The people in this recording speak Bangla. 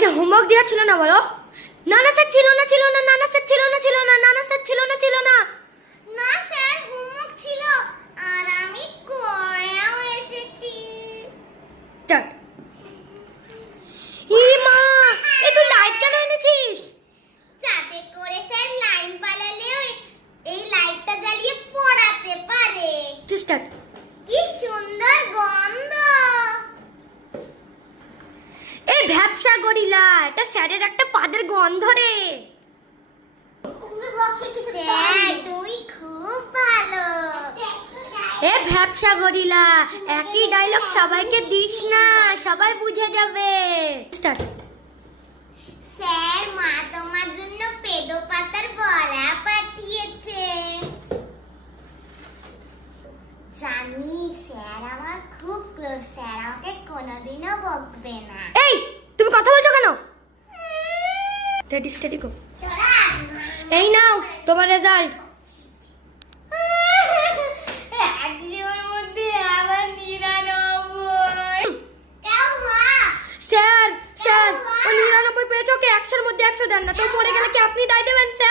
কালকে হোমওয়ার্ক দেওয়া ছিল না বলো? নানা স্যার ছিল না, ছিল না, নানা স্যার ছিল না, ছিল না, নানা স্যার ছিল না, ছিল না। না স্যার, হোমওয়ার্ক ছিল আর আমি করেও এসেছি। স্টার্ট। ই মা, এই তুই লাইট কেন এনেছিস? যাতে করে স্যার লাইন পালালেও এই লাইটটা জ্বালিয়ে পড়াতে পারে। স্টার্ট। কি সুন্দর গন্ধ। এই ভ্যাপসা গরিলা, এটা স্যারের একটা পাদের গন্ধ রে। স্যার তুমি খুব ভালো। এ ভ্যাপসা গরিলা, একই ডায়লগ সবাইকে দিস না, সবাই বুঝে যাবে। স্টার্ট। স্যার মা তোমার জন্য পেদো পাতার বড়া পাঠিয়েছে। জানি স্যার আমার খুব ক্লোজ, স্যার আমাকে কোনোদিনও বকবে না। এই তুমি কথা বলছো কেন? Ready steady go. এই নাও তোমার রেজাল্ট। একজনের মধ্যে আবার 99। কেউ মা? স্যার স্যার, ও 99 পেয়েছে, ওকে 100-এর মধ্যে 100 দেন না তো, মরে গেলে কি আপনি দায় দেবেন স্যার?